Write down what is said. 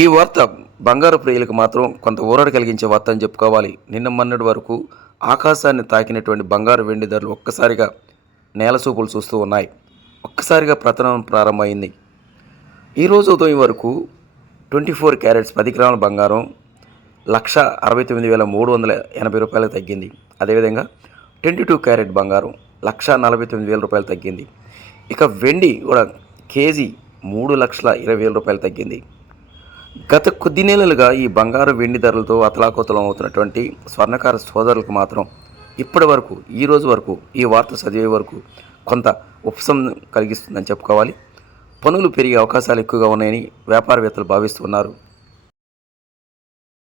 ఈ వార్త బంగారు ప్రియులకు మాత్రం కొంత ఊరట కలిగించే వార్త అని చెప్పుకోవాలి. నిన్న మొన్నటి వరకు ఆకాశాన్ని తాకినటువంటి బంగారు వెండి ధరలు ఒక్కసారిగా నేల చూపులు చూస్తూ ఉన్నాయి. ఒక్కసారిగా పతనం ప్రారంభమైంది. ఈరోజు ఉదయం వరకు 24 క్యారెట్స్ 10 గ్రాముల బంగారం 1,69,380 రూపాయలకు తగ్గింది. అదేవిధంగా 22 క్యారెట్ బంగారం 1,49,000 రూపాయలు తగ్గింది. ఇక వెండి కూడా కేజీ 3,20,000 రూపాయలు తగ్గింది. గత కొద్ది నెలలుగా ఈ బంగారు వెండి ధరలతో అతలాకుతలం అవుతున్నటువంటి స్వర్ణకార సోదరులకు మాత్రం ఇప్పటి వరకు ఈ రోజు వరకు ఈ వార్త చదివే వరకు కొంత ఉపశమనం కలిగిస్తుందని చెప్పుకోవాలి. పనులు పెరిగే అవకాశాలు ఎక్కువగా ఉన్నాయని వ్యాపారవేత్తలు భావిస్తున్నారు.